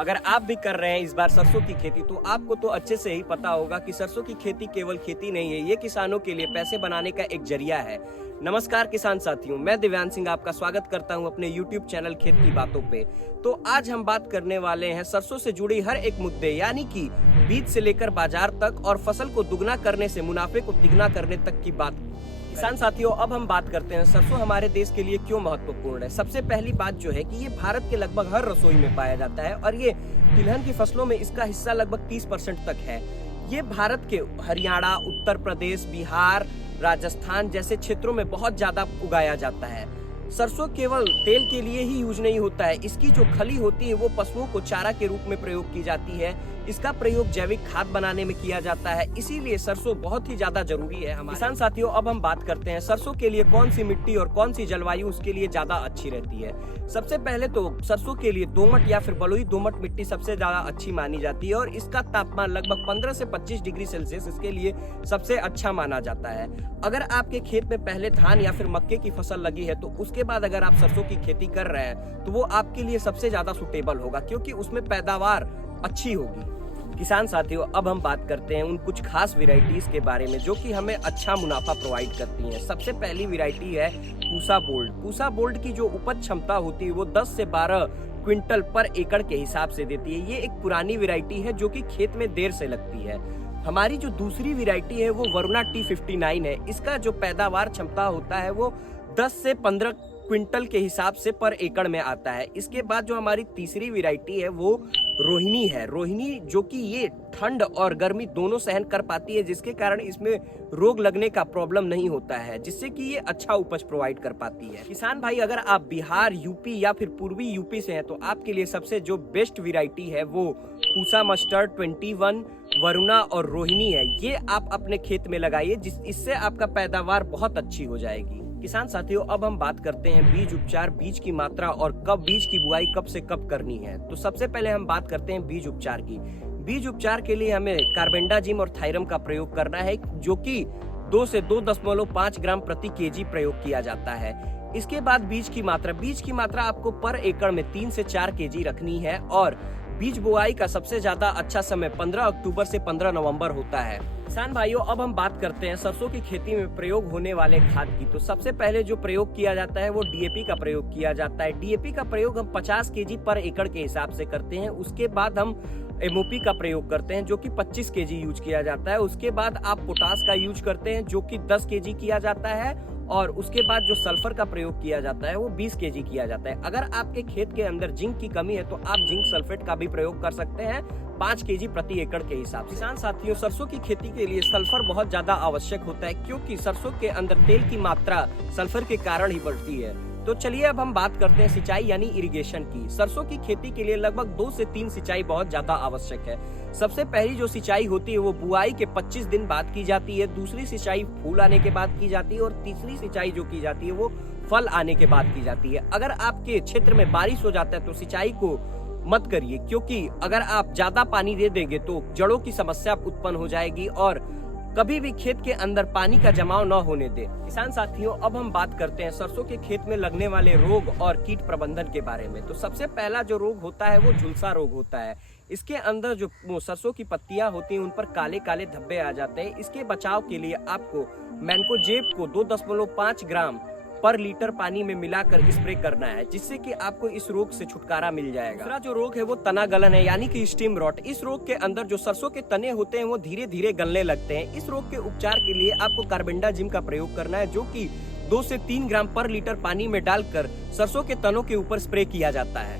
अगर आप भी कर रहे हैं इस बार सरसों की खेती तो आपको तो अच्छे से ही पता होगा कि सरसों की खेती केवल खेती नहीं है, ये किसानों के लिए पैसे बनाने का एक जरिया है। नमस्कार किसान साथियों, मैं दिव्यांश सिंह आपका स्वागत करता हूं अपने YouTube चैनल खेत की बातों पे। तो आज हम बात करने वाले हैं सरसों से जुड़ी हर एक मुद्दे, यानी कि बीज से लेकर बाजार तक और फसल को दुगना करने से मुनाफे को तिगुना करने तक की बात। किसान साथियों, अब हम बात करते हैं सरसों हमारे देश के लिए क्यों महत्वपूर्ण है। सबसे पहली बात जो है कि ये भारत के लगभग हर रसोई में पाया जाता है और ये तिलहन की फसलों में इसका हिस्सा लगभग 30% तक है। ये भारत के हरियाणा, उत्तर प्रदेश, बिहार, राजस्थान जैसे क्षेत्रों में बहुत ज्यादा उगाया जाता है। सरसों केवल तेल के लिए ही यूज नहीं होता है, इसकी जो खली होती है वो पशुओं को चारा के रूप में प्रयोग की जाती है। इसका प्रयोग जैविक खाद बनाने में किया जाता है, इसीलिए सरसों बहुत ही ज्यादा जरूरी है हमारे किसान साथियों। अब हम बात करते हैं सरसों के लिए कौन सी मिट्टी और कौन सी जलवायु उसके लिए ज्यादा अच्छी रहती है। सबसे पहले तो सरसों के लिए दोमट या फिर बलुई दोमट मिट्टी सबसे ज्यादा अच्छी मानी जाती है और इसका तापमान लगभग 15 से 25 डिग्री सेल्सियस इसके लिए सबसे अच्छा माना जाता है। अगर आपके खेत में पहले धान या फिर मक्के की फसल लगी है तो उसके बाद अगर आप सरसों की खेती कर रहे हैं तो वो आपके लिए सबसे ज्यादा सुटेबल होगा, क्योंकि उसमें पैदावार अच्छी होगी। किसान साथियों, अब हम बात करते हैं उन कुछ खास वेराइटीज के बारे में जो कि हमें अच्छा मुनाफा प्रोवाइड करती हैं। सबसे पहली वेराइटी है पूसा बोल्ड। पूसा बोल्ड की जो उपज क्षमता होती है वो 10 से 12 क्विंटल पर एकड़ के हिसाब से देती है। ये एक पुरानी वेराइटी है जो कि खेत में देर से लगती है। हमारी जो दूसरी वेराइटी है वो वरुणा T59 है। इसका जो पैदावार क्षमता होता है वो 10 से 15 क्विंटल के हिसाब से पर एकड़ में आता है। इसके बाद जो हमारी तीसरी वेराइटी है वो रोहिणी है। रोहिणी जो कि ये ठंड और गर्मी दोनों सहन कर पाती है, जिसके कारण इसमें रोग लगने का प्रॉब्लम नहीं होता है, जिससे कि ये अच्छा उपज प्रोवाइड कर पाती है। किसान भाई, अगर आप बिहार, यूपी या फिर पूर्वी यूपी से हैं तो आपके लिए सबसे जो बेस्ट वेराइटी है वो पूसा मस्टर्ड 21, वरुणा और रोहिणी है। ये आप अपने खेत में लगाइए, इससे आपका पैदावार बहुत अच्छी हो जाएगी। किसान साथियों, अब हम बात करते हैं बीज उपचार, बीज की मात्रा और कब बीज की बुआई कब से कब करनी है। तो सबसे पहले हम बात करते हैं बीज उपचार की। बीज उपचार के लिए हमें कार्बेंडाजिम और थायरम का प्रयोग करना है, जो कि 2 से 2.5 ग्राम प्रति केजी प्रयोग किया जाता है। इसके बाद बीज की मात्रा आपको पर एकड़ में 3 से 4 केजी रखनी है और बीज बुआई का सबसे ज्यादा अच्छा समय 15 अक्टूबर से 15 नवंबर होता है। किसान भाइयों, अब हम बात करते हैं सरसों की खेती में प्रयोग होने वाले खाद की। तो सबसे पहले जो प्रयोग किया जाता है वो डीएपी का प्रयोग किया जाता है। डीएपी का प्रयोग हम 50 केजी पर एकड़ के हिसाब से करते हैं। उसके बाद हम एमओपी का प्रयोग करते हैं जो कि 25 केजी यूज किया जाता है। उसके बाद आप पोटास का यूज करते हैं जो कि 10 केजी किया जाता है और उसके बाद जो सल्फर का प्रयोग किया जाता है वो 20 केजी किया जाता है। अगर आपके खेत के अंदर जिंक की कमी है तो आप जिंक सल्फेट का भी प्रयोग कर सकते हैं 5 केजी प्रति एकड़ के हिसाब से। किसान साथियों, सरसों की खेती के लिए सल्फर बहुत ज्यादा आवश्यक होता है, क्योंकि सरसों के अंदर तेल की मात्रा सल्फर के कारण ही बढ़ती है। तो चलिए अब हम बात करते हैं सिंचाई यानी इरिगेशन की। सरसों की खेती के लिए लगभग 2 से 3 सिंचाई बहुत ज्यादा आवश्यक है। सबसे पहली जो सिंचाई होती है वो बुआई के 25 दिन बाद की जाती है। दूसरी सिंचाई फूल आने के बाद की जाती है और तीसरी सिंचाई जो की जाती है वो फल आने के बाद की जाती है। अगर आपके क्षेत्र में बारिश हो जाता है तो सिंचाई को मत करिए, क्योंकि अगर आप ज्यादा पानी दे देंगे तो जड़ों की समस्या उत्पन्न हो जाएगी और कभी भी खेत के अंदर पानी का जमाव न होने दे। किसान साथियों, अब हम बात करते हैं सरसों के खेत में लगने वाले रोग और कीट प्रबंधन के बारे में। तो सबसे पहला जो रोग होता है वो झुलसा रोग होता है। इसके अंदर जो सरसों की पत्तियां होती हैं उन पर काले काले धब्बे आ जाते हैं। इसके बचाव के लिए आपको मैंकोजेब को 2.5 ग्राम पर लीटर पानी में मिलाकर स्प्रे करना है, जिससे कि आपको इस रोग से छुटकारा मिल जाएगा। दूसरा जो रोग है वो तना गलन है, यानी कि स्टीम रॉट। इस रोग के अंदर जो सरसों के तने होते हैं वो धीरे धीरे गलने लगते हैं। इस रोग के उपचार के लिए आपको कार्बेंडाजिम का प्रयोग करना है, जो कि 2 से 3 ग्राम पर लीटर पानी में डालकर सरसों के तनों के ऊपर स्प्रे किया जाता है।